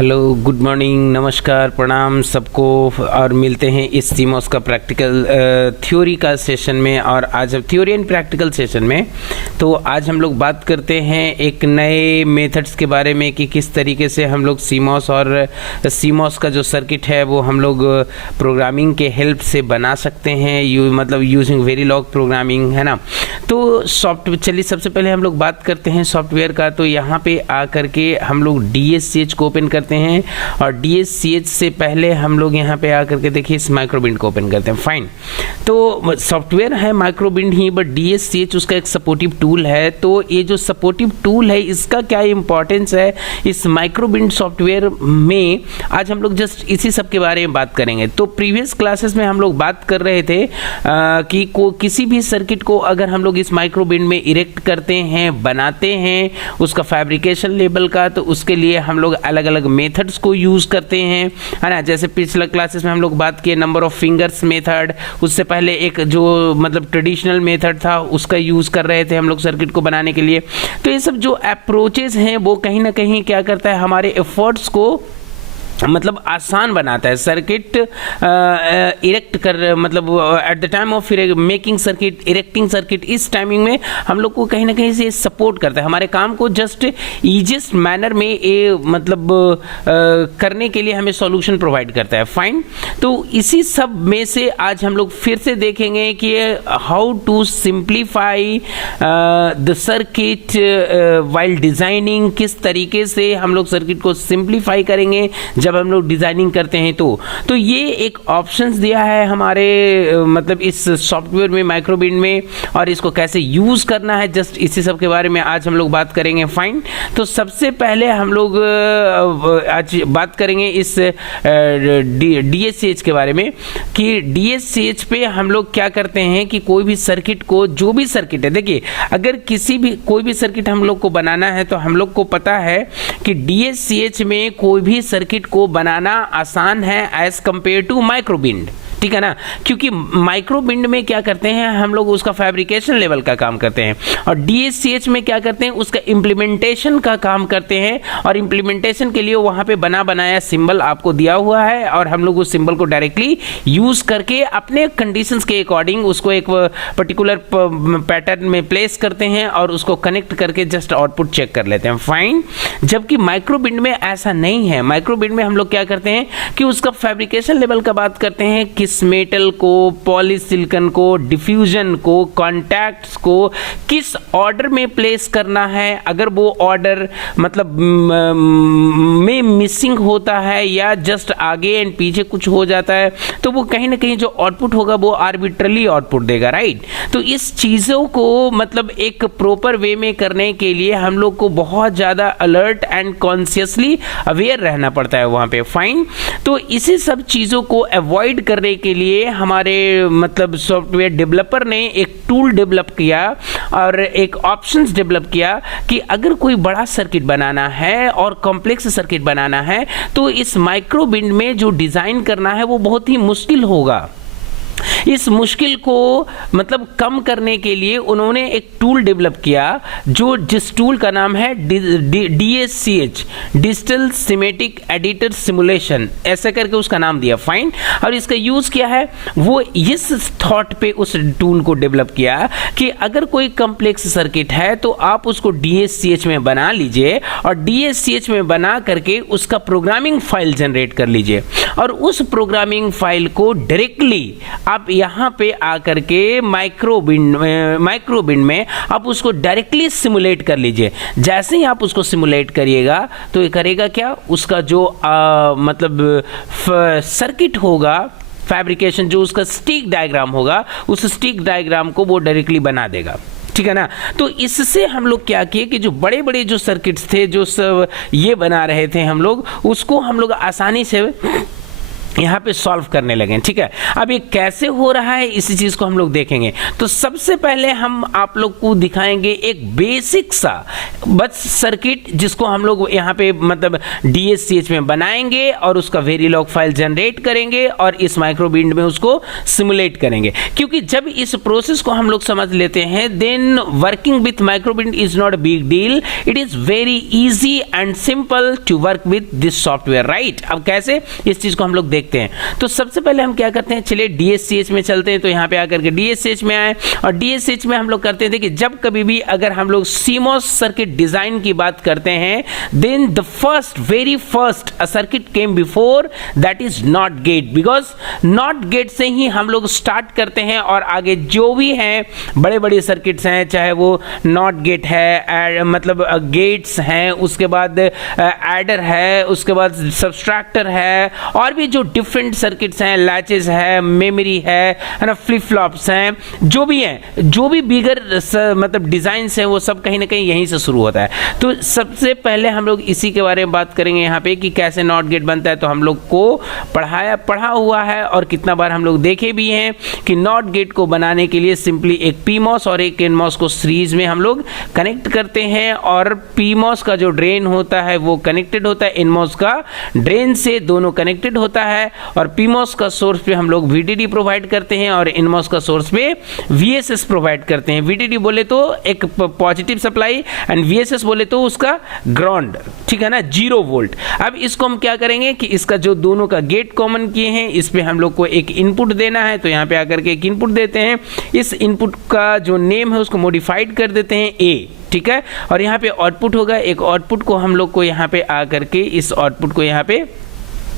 Hello, good morning, नमस्कार, प्रणाम सबको। और मिलते हैं इस सीमॉस का प्रैक्टिकल थ्योरी का सेशन में। और आज हम थ्योरी एंड प्रैक्टिकल सेशन में तो आज हम लोग बात करते हैं एक नए मेथड्स के बारे में कि किस तरीके से हम लोग सीमॉस और सीमॉस का जो सर्किट है वो हम लोग प्रोग्रामिंग के हेल्प से बना सकते हैं, मतलब यूजिंग वेरीलॉग प्रोग्रामिंग, है ना। तो सॉफ्टवेयर, चलिए सबसे पहले हम लोग बात करते हैं सॉफ्टवेयर का। तो यहाँ पे आकर के हम लोग DSCH को ओपन करते हैं और DSCH से पहले हम लोग यहाँ पे आकर के देखिए इस माइक्रोबिंड को ओपन करते हैं। फाइन, तो सॉफ्टवेयर है माइक्रोबिंड ही, बट DSCH उसका एक सपोर्टिव टूल है। तो ये जो सपोर्टिव टूल है इसका क्या इंपॉर्टेंस है इस माइक्रोबिंड सॉफ्टवेयर में, आज हम लोग जस्ट इसी सब के बारे में बात करेंगे। तो प्रीवियस क्लासेस में हम लोग बात कर रहे थे कि किसी भी सर्किट को अगर हम लोग इस माइक्रोबिंड में इरेक्ट करते हैं, बनाते हैं उसका फैब्रिकेशन लेवल का, तो उसके लिए हम लोग अलग अलग मेथड्स को यूज करते हैं, है ना। जैसे पिछले क्लासेस में हम लोग बात किए नंबर ऑफ फिंगर्स मेथड, उससे पहले एक जो मतलब ट्रेडिशनल मेथड था उसका यूज कर रहे थे हम लोग सर्किट को बनाने के लिए। तो ये सब जो अप्रोचेस हैं वो कहीं ना कहीं क्या करता है, हमारे एफर्ट्स को मतलब आसान बनाता है। सर्किट इरेक्ट कर, मतलब at the time of making circuit, erecting circuit, इस टाइमिंग में हम लोग को कहीं ना कहीं से सपोर्ट करता है, हमारे काम को जस्ट ईजिएस्ट मैनर में ये मतलब करने के लिए हमें सॉल्यूशन प्रोवाइड करता है। फाइन, तो इसी सब में से आज हम लोग फिर से देखेंगे कि how to simplify the circuit while designing, किस तरीके से हम लोग सर्किट को सिंप्लीफाई करेंगे जब हम लोग डिजाइनिंग करते हैं। तो ये एक ऑप्शंस दिया है हमारे मतलब इस सॉफ्टवेयर में, माइक्रोबिंड में, और इसको कैसे यूज करना है जस्ट इसी सब के बारे में आज हम लोग बात करेंगे। फाइन, तो सबसे पहले हम लोग आज बात करेंगे इस DSCH के बारे में कि DSCH पे हम लोग क्या करते हैं कि कोई भी सर्किट को, जो भी सर्किट है, देखिए अगर कोई भी सर्किट हम लोग को बनाना है तो हम लोग को पता है कि DSCH में कोई भी सर्किट को बनाना आसान है एज कंपेयर टू माइक्रोबिंड, ठीक है ना। क्योंकि माइक्रोबिंड में क्या करते हैं हम लोग, उसका फैब्रिकेशन लेवल का काम करते हैं, और DSCH में क्या करते हैं, उसका इम्प्लीमेंटेशन का काम करते हैं। और इम्प्लीमेंटेशन के लिए वहां पे बना बनाया सिंबल आपको दिया हुआ है और हम लोग उस सिंबल को डायरेक्टली यूज करके अपने कंडीशंस के अकॉर्डिंग उसको एक पर्टिकुलर पैटर्न में प्लेस करते हैं और उसको कनेक्ट करके जस्ट आउटपुट चेक कर लेते हैं। फाइन, जबकि माइक्रोबिंड में ऐसा नहीं है। माइक्रोबिंड में हम लोग क्या करते हैं कि उसका फैब्रिकेशन लेवल का बात करते हैं, किस मेटल को, पॉलीसिलिकॉन को, डिफ्यूजन को, कॉन्टैक्ट्स को किस ऑर्डर में प्लेस करना है। अगर वो ऑर्डर मतलब में मिसिंग होता है या जस्ट आगे एंड पीछे कुछ हो जाता है तो वो कहीं ना कहीं जो आउटपुट होगा वो आर्बिट्रली आउटपुट देगा, राइट। तो इस चीज़ों को मतलब एक प्रॉपर वे में करने के लिए हम लोग को बहुत ज़्यादा अलर्ट एंड कॉन्शियसली अवेयर रहना पड़ता है वहाँ पे। फाइन, तो इसी सब चीज़ों को अवॉइड करने के लिए हमारे मतलब सॉफ्टवेयर डेवलपर ने एक टूल डेवलप किया और एक ऑप्शंस डेवलप किया कि अगर कोई बड़ा सर्किट बनाना है और कॉम्प्लेक्स सर्किट बनाना है तो इस माइक्रोबिंड में जो डिजाइन करना है वो बहुत ही मुश्किल होगा। इस मुश्किल को मतलब कम करने के लिए उन्होंने एक टूल डेवलप किया जिस टूल का नाम है DSCH, digital semantic editor simulation, ऐसा करके उसका नाम दिया। फाइन, और इसका यूज किया है वो इस थॉट पे उस टूल को डेवलप किया कि अगर कोई कॉम्प्लेक्स सर्किट है तो आप उसको DSCH में बना लीजिए और DSCH में बना करके उसका प्रोग्रामिंग फाइल जनरेट कर लीजिए और उस प्रोग्रामिंग फाइल को डायरेक्टली आप यहां पे आकर के माइक्रोबिंड में आप उसको डायरेक्टली सिमुलेट कर लीजिए। जैसे ही आप उसको सिमुलेट करिएगा तो ये करेगा क्या, उसका जो मतलब सर्किट होगा, फैब्रिकेशन जो उसका स्टिक डायग्राम होगा, उस स्टिक डायग्राम को वो डायरेक्टली बना देगा, ठीक है ना। तो इससे हम लोग क्या किए कि जो बड़े बड़े जो सर्किट्स थे, जो सब ये बना रहे थे हम लोग, उसको हम लोग आसानी से यहाँ पे सॉल्व करने लगे, ठीक है। अब ये कैसे हो रहा है इसी चीज को हम लोग देखेंगे। तो सबसे पहले हम आप लोग को दिखाएंगे एक बेसिक सा बस सर्किट, जिसको हम लोग यहाँ पे मतलब DSCH में बनाएंगे और उसका वेरीलॉग फाइल जनरेट करेंगे और इस माइक्रोबिंड में उसको सिमुलेट करेंगे। क्योंकि जब इस प्रोसेस को हम लोग समझ लेते हैं, then working with Microwind is not a big deal, it is very easy and simple to work with this software, right. अब कैसे इस चीज को हम लोग देखते हैं। तो सबसे पहले हम क्या करते हैं, चलिए DSCH में चलते हैं। तो यहां पे आकर के DSCH में आए और DSCH में हम लोग करते हैं, देखिए जब कभी भी अगर हम लोग CMOS सर्किट डिजाइन की बात करते हैं, then the very first circuit came before, that is NOT gate, because NOT gate से ही हम लोग स्टार्ट करते हैं और आगे जो भी हैं बड़े बड़े सर्किट्स हैं, चाहे वो नॉट गेट है, मतलब गेट्स हैं, उसके बाद एडर है, उसके बाद सब्सट्रैक्टर है, और भी जो डिफरेंट सर्किट्स हैं, लैचेस है, मेमोरी है ना, फ्लिप फ्लॉप्स हैं, जो भी हैं, जो भी बिगर मतलब डिजाइन्स हैं, वो सब कहीं ना कहीं यहीं से शुरू होता है। तो सबसे पहले हम लोग इसी के बारे में बात करेंगे यहाँ पे कि कैसे नॉट गेट बनता है। तो हम लोग को पढ़ा हुआ है और कितना बार हम लोग देखे भी हैं कि नॉट गेट को बनाने के लिए सिंपली एक PMOS और एक NMOS को सीरीज में हम लोग कनेक्ट करते हैं, और PMOS का जो ड्रेन होता है वो कनेक्टेड होता है NMOS का ड्रेन से, दोनों कनेक्टेड होता है, और PMOS का सोर्स पे हम लोग VDD प्रोवाइड करते हैं और NMOS का सोर्स पे VSS प्रोवाइड करते हैं। VDD बोले तो एक पॉजिटिव सप्लाई एंड VSS बोले तो उसका ग्राउंड, ठीक है ना, 0 वोल्ट। अब इसको हम क्या करेंगे कि इसका जो दोनों का गेट कॉमन किए हैं, इस पे हम लोग को एक इनपुट देना है। तो यहाँ पे आकर के एक इनपुट देते हैं, इस इनपुट का जो नेम है उसको मॉडिफाइड कर देते हैं A, ठीक है। और यहाँ पे आउटपुट होगा, एक आउटपुट को हम लोग को यहाँ पे आकर के इस आउटपुट को यहाँ पे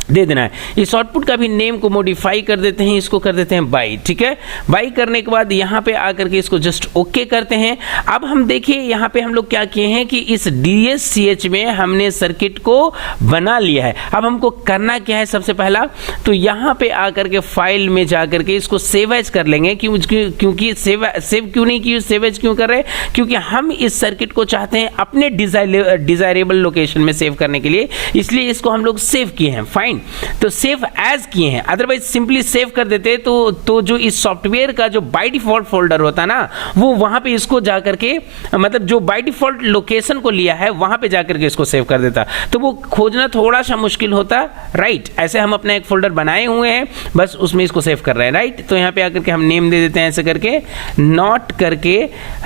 दे देना है। इस आउटपुट का भी नेम को मॉडिफाई कर देते हैं, इसको कर देते हैं बाई, ठीक है। बाई करने के बाद यहाँ पे आकर के इसको जस्ट ओके करते हैं। अब हम देखिए यहाँ पे हम लोग क्या किए हैं कि इस DSCH में हमने सर्किट को बना लिया है। अब हमको करना क्या है, सबसे पहला तो यहाँ पे आकर के फाइल में जाकर के इसको सेव एज कर लेंगे। क्योंकि सेव क्यों नहीं किए, सेव एज क्यों कर रहे हैं, क्योंकि हम इस सर्किट को चाहते हैं अपने डिजायरेबल लोकेशन में सेव करने के लिए, इसलिए इसको हम लोग सेव किए हैं। फाइन, तो सेव एज किए हैं, अदरवाइज सिंपली सेव कर देते तो जो इस सॉफ्टवेयर का जो बाय डिफॉल्ट फोल्डर होता ना, वो वहां पे इसको जाकर के मतलब जो बाय डिफॉल्ट लोकेशन को लिया है वहां पे जाकर के इसको सेव कर देता, तो वो खोजना थोड़ा सा मुश्किल होता, राइट। ऐसे हम अपना एक फोल्डर बनाए हुए हैं, बस उसमें इसको सेव कर रहे हैं, राइट। तो यहाँ पे आकर के हम नेम दे देते हैं ऐसे करके, नॉट करके,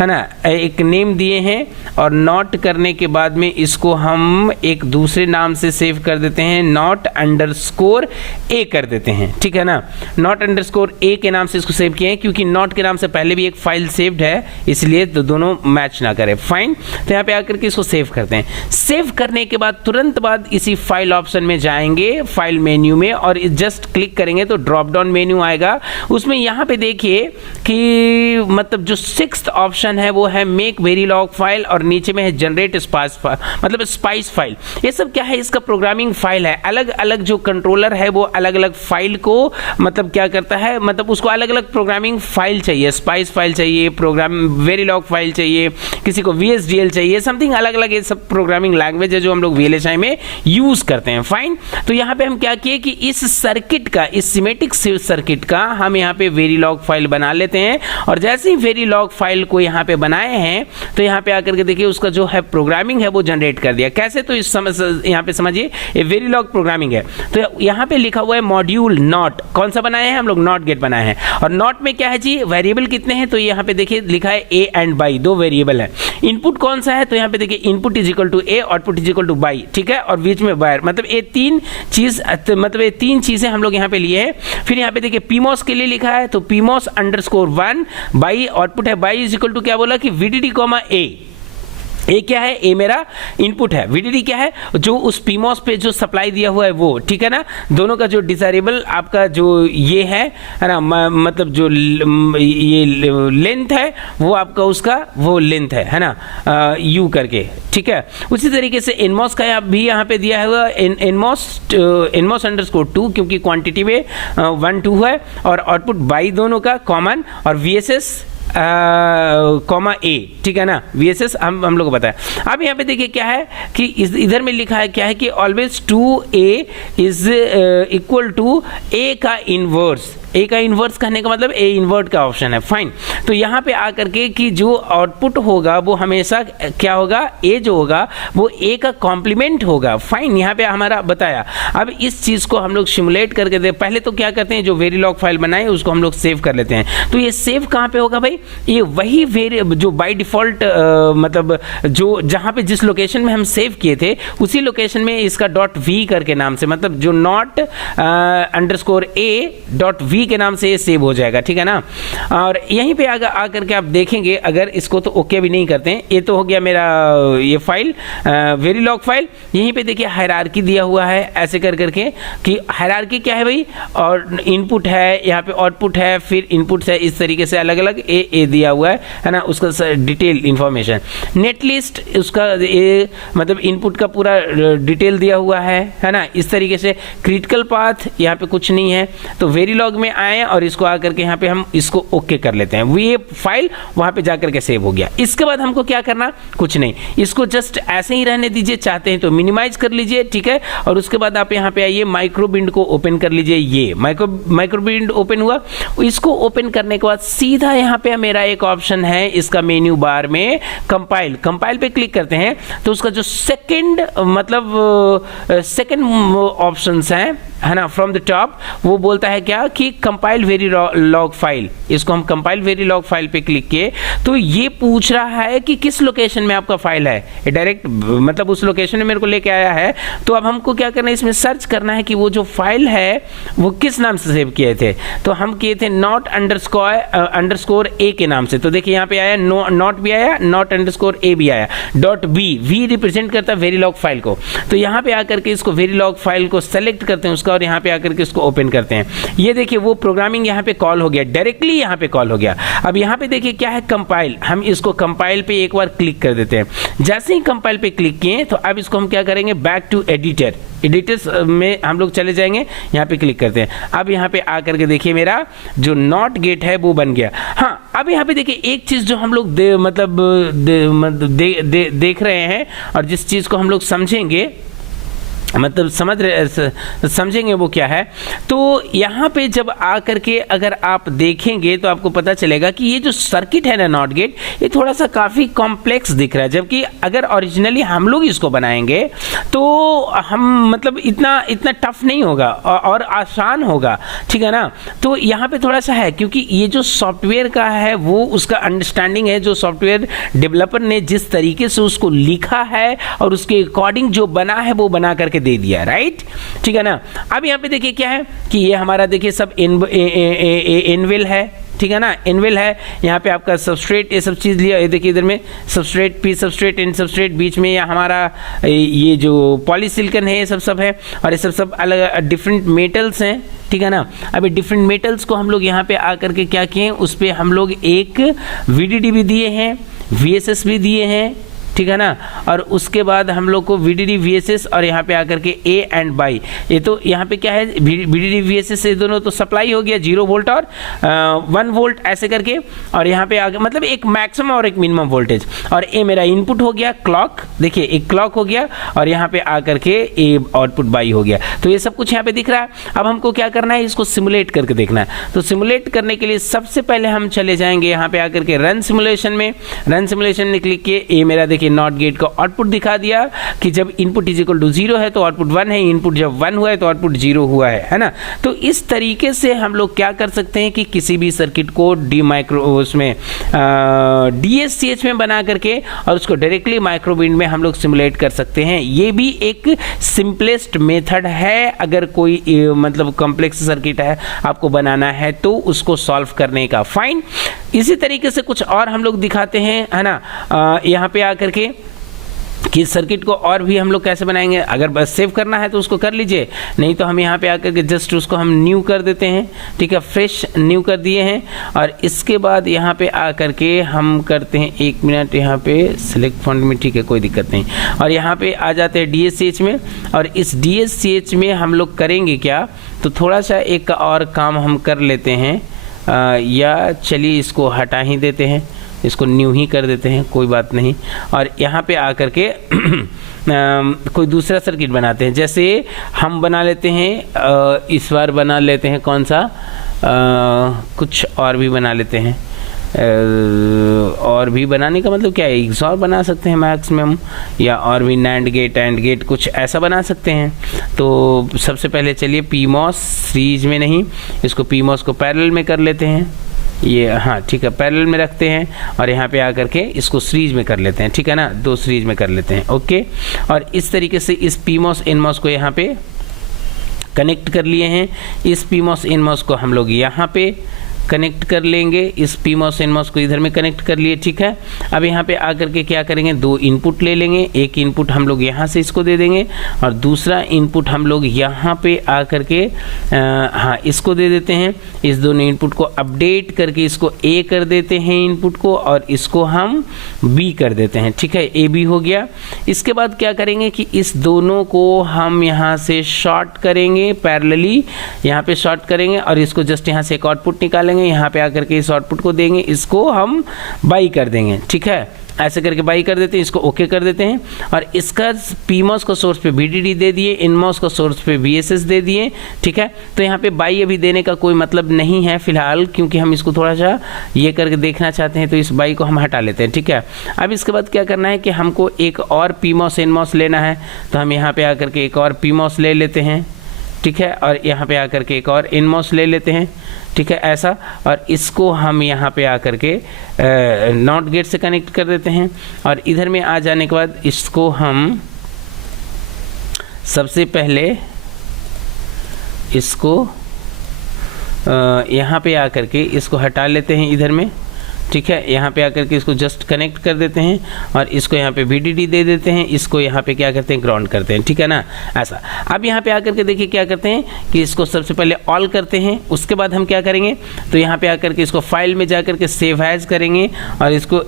है ना, एक नेम दिए हैं, और नॉट करने के बाद में इसको हम एक दूसरे नाम से सेव कर देते हैं, नॉट अंडरस्कोर ए कर देते हैं, ठीक है ना। नॉट अंडरस्कोर ए के नाम से इसको सेव किए हैं, क्योंकि नॉट के नाम से पहले भी एक फाइल सेव्ड है, इसलिए तो दोनों मैच ना करे। फाइन, तो यहाँ पे आकर के इसको सेव करते हैं। सेव करने के बाद तुरंत बाद इसी फाइल ऑप्शन में जाएंगे, फाइल मेन्यू में, और जस्ट क्लिक करेंगे तो ड्रॉप डाउन मेन्यू आएगा। उसमें यहाँ पे देखिए कि मतलब जो 6th ऑप्शन है वो है मेक वेरीलॉग फाइल, और नीचे में है जनरेट स्पाइस मतलब स्पाइस फाइल। ये सब क्या है, इसका प्रोग्रामिंग फाइल है। अलग अलग जो कंट्रोलर है वो अलग अलग फाइल को मतलब क्या करता है, मतलब उसको अलग अलग प्रोग्रामिंग फाइल चाहिए, स्पाइस फाइल चाहिए, प्रोग्राम वेरीलॉग फाइल चाहिए, किसी को VSDL चाहिए, समथिंग अलग अलग ये सब प्रोग्रामिंग लैंग्वेज है जो हम लोग VLSI में यूज करते हैं। फाइन, तो यहाँ पे हम क्या किए कि इस सर्किट का, इस सिमेटिक सर्किट का हम यहाँ पे वेरीलॉग फाइल बना लेते हैं, और जैसे ही वेरीलॉग फाइल को यहाँ पे बनाए हैं तो यहाँ पे आकर के देखिए उसका जो है प्रोग्रामिंग है वो जनरेट कर दिया। कैसे, तो इस यहाँ पे समझिए ये वेरीलॉग प्रोग्रामिंग है। तो यहाँ पे लिखा हुआ है मॉड्यूल नॉट, कौन सा बनाए हैं हम लोग, नॉट गेट बनाए हैं। और नॉट में क्या है जी, वेरिएबल कितने हैं, तो यहाँ पे देखिए लिखा है ए एंड बाई, 2 वेरिएबल है। इनपुट कौन सा है, तो यहाँ पे देखिए input is equal to A, output is equal to Y, ठीक है, और बीच में वायर, मतलब ये 3 चीज, मतलब ये 3 चीजें हम लोग यहाँ पे लिए हैं। फिर यहाँ पे देखिए PMOS के लिए लिखा है, तो PMOS अंडरस्कोर 1 बाई, आउटपुट है बाई इज इक्वल टू क्या बोला कि VDD कॉमा ए। ए क्या है, ए मेरा इनपुट है, VDD क्या है, जो उस PMOS पे जो सप्लाई दिया हुआ है वो, ठीक है ना। दोनों का जो डिजायरेबल आपका जो ये है ना, मतलब जो ये लेंथ है वो आपका उसका वो लेंथ है ना, U करके, ठीक है। उसी तरीके से NMOS का भी यहाँ पे दिया हुआ NMOS अंडरस्कोर 2, क्योंकि क्वांटिटी में 1 2 है, और आउटपुट बाई दोनों का कॉमन, और VSS कॉमा ए, ठीक है ना, VSS हम लोग को पता है। अब यहाँ पे देखिए क्या है कि इधर में लिखा है क्या है कि always 2A is equal to A का इनवर्स। A का इन्वर्स कहने का मतलब A इन्वर्ट का ऑप्शन है, फाइन। तो यहाँ पे आकर के कि जो आउटपुट होगा वो हमेशा क्या होगा, A जो होगा वो A का कॉम्प्लीमेंट होगा, फाइन। यहाँ पे हमारा बताया। अब इस चीज़ को हम लोग सिमुलेट करके दे, पहले तो क्या करते हैं, जो वेरीलॉग फाइल बनाए उसको हम लोग सेव कर लेते हैं। तो ये सेव कहाँ पे होगा भाई, ये वही जो बाई डिफ़ॉल्ट मतलब जो जहाँ पे जिस लोकेशन में हम सेव किए थे उसी लोकेशन में इसका .v करके नाम से, मतलब जो नॉट अंडरस्कोर a.v के नाम से ये सेव हो जाएगा, ठीक है ना। और यहीं पे आकर के आप देखेंगे, अगर इसको तो ओके भी नहीं करते हैं, ये तो हो गया मेरा ये फाइल वेरीलॉग फाइल। यहीं पे देखिए हायरार्की दिया हुआ है ऐसे कर करके कि हायरार्की क्या है भाई, और इनपुट है, यहाँ पे आउटपुट है, फिर इनपुट है, इस तरीके से अलग अलग ए दिया हुआ है ना, उसका डिटेल इंफॉर्मेशन। नेट लिस्ट उसका ये मतलब इनपुट का पूरा डिटेल दिया हुआ है ना, इस तरीके से। क्रिटिकल पाथ यहाँ पे कुछ नहीं है, तो वेरीलॉग में आए और इसको आकर के यहाँ पे हम इसको ओके कर लेते हैं, वो ये फाइल वहाँ पे जाकर के सेव हो गया। इसके बाद हमको क्या करना, कुछ नहीं, इसको जस्ट ऐसे ही रहने दीजिए, चाहते हैं तो मिनिमाइज कर लीजिए, ठीक है। और उसके बाद आप यहाँ पे आइए, माइक्रोबिंड को ओपन कर लीजिए। ये माइक्रोबिंड ओपन हुआ, इसको ओपन करने के बाद सीधा यहाँ पे मेरा एक ऑप्शन है इसका मेन्यू बार में, कंपाइल पे क्लिक करते हैं तो उसका जो सेकंड मतलब सेकंड ऑप्शंस हैं है ना, फ्रॉम द टॉप, वो बोलता है क्या कि कंपाइल वेरीलॉग फाइल। इसको हम कंपाइल वेरीलॉग फाइल पे क्लिक किए तो ये पूछ रहा है कि किस लोकेशन में आपका फाइल है, ये डायरेक्ट मतलब उस लोकेशन में मेरे को लेके आया है। तो अब हमको क्या करना है, इसमें सर्च करना है कि वो जो फाइल है वो किस नाम से सेव किए थे। तो हम किए थे नॉट अंडरस्कोर ए के नाम से। तो देखिए यहाँ पे आया नॉट भी आया, नॉट अंडरस्कोर ए भी आया, .v रिप्रेजेंट करता है वेरीलॉग फाइल को। तो यहाँ पे आकर के इसको वेरीलॉग फाइल को सेलेक्ट करते हैं उसका, और यहाँ पे आकर के इसको ओपन करते हैं। ये देखिए वो प्रोग्रामिंग यहाँ पे कॉल हो गया, डायरेक्टली यहाँ पे कॉल हो गया। अब यहाँ पे देखिए क्या है, कंपाइल। हम इसको कंपाइल पे एक बार क्लिक कर देते हैं। जैसे ही कंपाइल पे क्लिक किए तो अब इसको हम क्या करेंगे, बैक टू एडिटर्स में हम लोग चले जाएंगे, यहाँ पे क्लिक करते हैं। अब यहाँ पे आकर के देखिए मेरा जो नॉट गेट है वो बन गया। हाँ, अब यहाँ पे देखिए एक चीज़ जो हम लोग देख रहे हैं और जिस चीज़ को हम लोग समझेंगे, मतलब समझेंगे वो क्या है। तो यहाँ पे जब आकर के अगर आप देखेंगे तो आपको पता चलेगा कि ये जो सर्किट है ना नॉट गेट, ये थोड़ा सा काफ़ी कॉम्प्लेक्स दिख रहा है, जबकि अगर ओरिजिनली हम लोग इसको बनाएंगे तो हम मतलब इतना टफ नहीं होगा और आसान होगा, ठीक है ना। तो यहाँ पे थोड़ा सा है, क्योंकि ये जो सॉफ्टवेयर का है वो उसका अंडरस्टैंडिंग है, जो सॉफ्टवेयर डेवलपर ने जिस तरीके से उसको लिखा है और उसके अकॉर्डिंग जो बना है वो बना करके दे दिया, राइट, ठीक है ना। अब यहाँ पे देखिए क्या है कि ये हमारा देखिए सब एनवेल है, ठीक है ना, एनवेल है। यहाँ पे आपका सबस्ट्रेट ये सब चीज़ लिया, ये देखिए इधर में substrate, P substrate, N substrate, बीच में हमारा ये जो पॉलीसिलिकॉन है ये सब है, और ये सब अलग डिफरेंट मेटल्स हैं, ठीक है ना। अभी डिफरेंट मेटल्स को हम लोग यहाँ पे आकर के क्या किए, उस पर हम लोग एक VDD भी दिए हैं, VSS भी दिए हैं, ठीक है ना। और उसके बाद हम लोग को VDD VSS और यहाँ पे आकर के A एंड बाई, ये तो यहाँ पे क्या है VDD VSS से दोनों तो सप्लाई हो गया 0 वोल्ट और 1 वोल्ट ऐसे करके, और यहाँ पे आगे मतलब एक मैक्सिमम और एक मिनिमम वोल्टेज, और A मेरा इनपुट हो गया क्लॉक, देखिए एक क्लॉक हो गया, और यहाँ पे आकर के A आउटपुट बाई हो गया। तो ये सब कुछ यहाँ पे दिख रहा है। अब हमको क्या करना है, इसको सिमुलेट करके देखना है। तो सिमुलेट करने के लिए सबसे पहले हम चले जाएंगे यहाँ पे आकर के रन सिमुलेशन में। रन सिमुलेशन में क्लिक किए, A मेरा देखिए नॉट गेट का आउटपुट दिखा दिया कि जब इनपुट इज इक्वल टू 0 है तो आउटपुट 1 है, इनपुट जब 1 हुआ है तो आउटपुट 0 हुआ है ना। तो इस तरीके से हम लोग क्या कर सकते हैं कि किसी भी सर्किट को DSCH में बना करके और उसको डायरेक्टली माइक्रोबिंड में हम लोग सिमुलेट कर सकते हैं। ये भी एक सिंपलेस्ट मेथड है, अगर कोई मतलब कॉम्प्लेक्स सर्किट है आपको बनाना है तो उसको सॉल्व करने का, फाइन। इसी तरीके से कुछ और हम लोग दिखाते हैं, है ना, यहाँ पे आकर के कि सर्किट को और भी हम लोग कैसे बनाएंगे। अगर बस सेव करना है तो उसको कर लीजिए, नहीं तो हम यहाँ पे आकर के जस्ट उसको हम न्यू कर देते हैं, ठीक है, फ्रेश न्यू कर दिए हैं। और इसके बाद यहाँ पे आकर के हम करते हैं 1 मिनट, यहाँ पे सिलेक्ट फॉन्ट में, ठीक है, कोई दिक्कत नहीं। और यहाँ पे आ जाते हैं DSCH में, और इस DSCH में हम लोग करेंगे क्या, तो थोड़ा सा एक और काम हम कर लेते हैं। या चलिए इसको हटा ही देते हैं, इसको न्यू ही कर देते हैं, कोई बात नहीं। और यहाँ पे आकर के कोई दूसरा सर्किट बनाते हैं। जैसे हम बना लेते हैं, इस बार बना लेते हैं कौन सा, कुछ और भी बना लेते हैं। और भी बनाने का मतलब क्या है, XOR बना सकते हैं मैक्सिमम, या और भी NAND गेट एंड गेट कुछ ऐसा बना सकते हैं। तो सबसे पहले चलिए PMOS सीरीज में नहीं, इसको PMOS को पैरेलल में कर लेते हैं। ये हाँ ठीक है, पैरेलल में रखते हैं और यहाँ पे आकर के इसको सीरीज में कर लेते हैं, ठीक है ना, 2 सीरीज में कर लेते हैं। ओके, और इस तरीके से इस PMOS NMOS को यहाँ पे कनेक्ट कर लिए हैं। इस PMOS NMOS को हम लोग यहाँ पे कनेक्ट कर लेंगे, इस PMOS NMOS को इधर में कनेक्ट कर लिए, ठीक है। अब यहाँ पे आकर के क्या करेंगे, 2 इनपुट ले लेंगे। एक इनपुट हम लोग यहाँ से इसको दे देंगे और दूसरा इनपुट हम लोग यहाँ पे आकर के हाँ इसको दे देते हैं। इस दोनों इनपुट को अपडेट करके इसको A कर देते हैं इनपुट को, और इसको हम B कर देते हैं, ठीक है, AB हो गया। इसके बाद क्या करेंगे कि इस दोनों को हम यहाँ से शॉर्ट करेंगे, पैरेलली यहाँ पे शॉर्ट करेंगे और इसको जस्ट यहाँ से एक आउटपुट निकालेंगे, यहाँ पे आकर के इस आउटपुट को देंगे, इसको हम बाई कर देंगे, ठीक है। ऐसे करके बाई कर देते हैं, इसको ओके कर देते हैं। और इसका PMOS को सोर्स पे VDD दे दिए, NMOS को सोर्स पे VSS दे दिए, ठीक है। तो यहाँ पे बाई अभी देने का कोई मतलब नहीं है फिलहाल, क्योंकि हम इसको थोड़ा सा ये करके देखना चाहते हैं, तो इस बाई को हम हटा लेते हैं, ठीक है। अब इसके बाद क्या करना है कि हमको एक और PMOS NMOS लेना है, तो हम यहाँ पे आकर के एक और PMOS ले लेते हैं, ठीक है, और यहाँ पे आकर के एक और NMOS ले लेते हैं, ठीक है, ऐसा। और इसको हम यहाँ पे आकर के नॉट गेट से कनेक्ट कर देते हैं। और इधर में आ जाने के बाद इसको हम सबसे पहले इसको यहाँ पे आकर के इसको हटा लेते हैं इधर में, ठीक है। यहाँ पे आकर के इसको जस्ट कनेक्ट कर देते हैं और इसको यहाँ पे VDD दे देते हैं, इसको यहाँ पे क्या करते हैं, ग्राउंड करते हैं, ठीक है ना, ऐसा। अब यहाँ पे आकर के देखिए क्या करते हैं कि इसको सबसे पहले ऑल करते हैं, उसके बाद हम क्या करेंगे, तो यहाँ पे आकर के इसको फाइल में जाकर के सेव एज करेंगे और इसको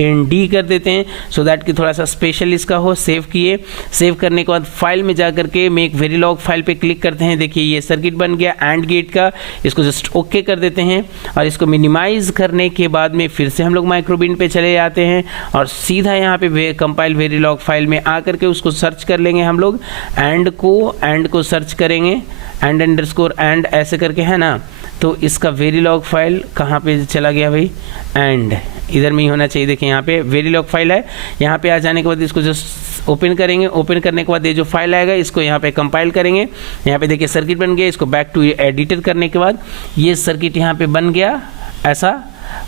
AND_A कर देते हैं, सो दैट कि थोड़ा सा स्पेशल इसका हो। सेव किए, सेव करने के बाद फाइल में जाकर के मेक वेरीलॉग फाइल पे क्लिक करते हैं। देखिए ये सर्किट बन गया एंड गेट का, इसको जस्ट ओके कर देते हैं और इसको मिनिमाइज करने के बाद में फिर से हम लोग माइक्रोबिन पे चले जाते हैं और सीधा यहाँ पे कंपाइल वेरीलॉग फाइल में आकर के उसको सर्च कर लेंगे हम लोग, एंड को सर्च करेंगे, एंड ऐसे करके, है ना। तो इसका वेरीलॉग फाइल कहाँ पे चला गया भाई, एंड इधर में ही होना चाहिए। देखिए यहाँ पे वेरीलॉग फाइल है, यहाँ पे आ जाने के बाद इसको जस्ट ओपन करेंगे। ओपन करने के बाद ये जो फाइल आएगा इसको यहाँ पे कंपाइल करेंगे। यहाँ पे देखिए सर्किट बन गया, इसको बैक टू एडिटर करने के बाद ये सर्किट यहाँ पे बन गया ऐसा।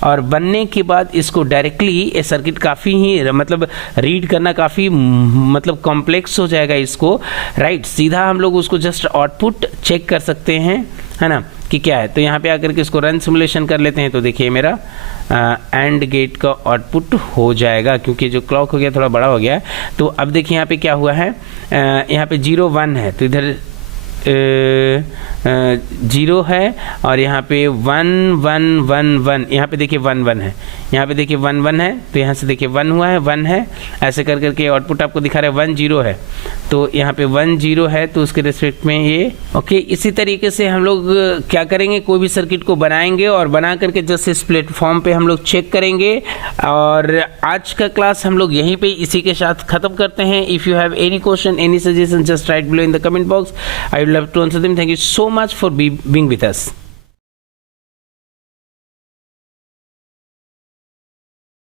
और बनने के बाद इसको डायरेक्टली ये सर्किट काफ़ी ही मतलब रीड करना काफ़ी मतलब कॉम्प्लेक्स हो जाएगा इसको, राइट। सीधा हम लोग उसको जस्ट आउटपुट चेक कर सकते हैं, है ना, कि क्या है। तो यहाँ पे आकर के इसको रन सिमुलेशन कर लेते हैं। तो देखिए मेरा एंड गेट का आउटपुट हो जाएगा, क्योंकि जो क्लॉक हो गया थोड़ा बड़ा हो गया है। तो अब देखिए यहाँ पे क्या हुआ है, यहाँ पे 0 1 है, तो इधर 0 है और यहाँ पे 1 1 1 1, यहाँ पे देखिए 1 1 है, यहाँ पे देखिए 1 1 है, तो यहाँ से देखिए 1 हुआ है, 1 है, ऐसे कर करके आउटपुट आपको दिखा रहा है 1 0 है। तो यहाँ पे 1 0 है, तो उसके रिस्पेक्ट में ये ओके। इसी तरीके से हम लोग क्या करेंगे, कोई भी सर्किट को बनाएंगे और बना करके जस्ट इस प्लेटफॉर्म पे हम लोग चेक करेंगे। और आज का क्लास हम लोग यहीं पे इसी के साथ ख़त्म करते हैं। If you have any question, any suggestion, just write below in the comment box, I would love to answer them. Thank you so much for being with us.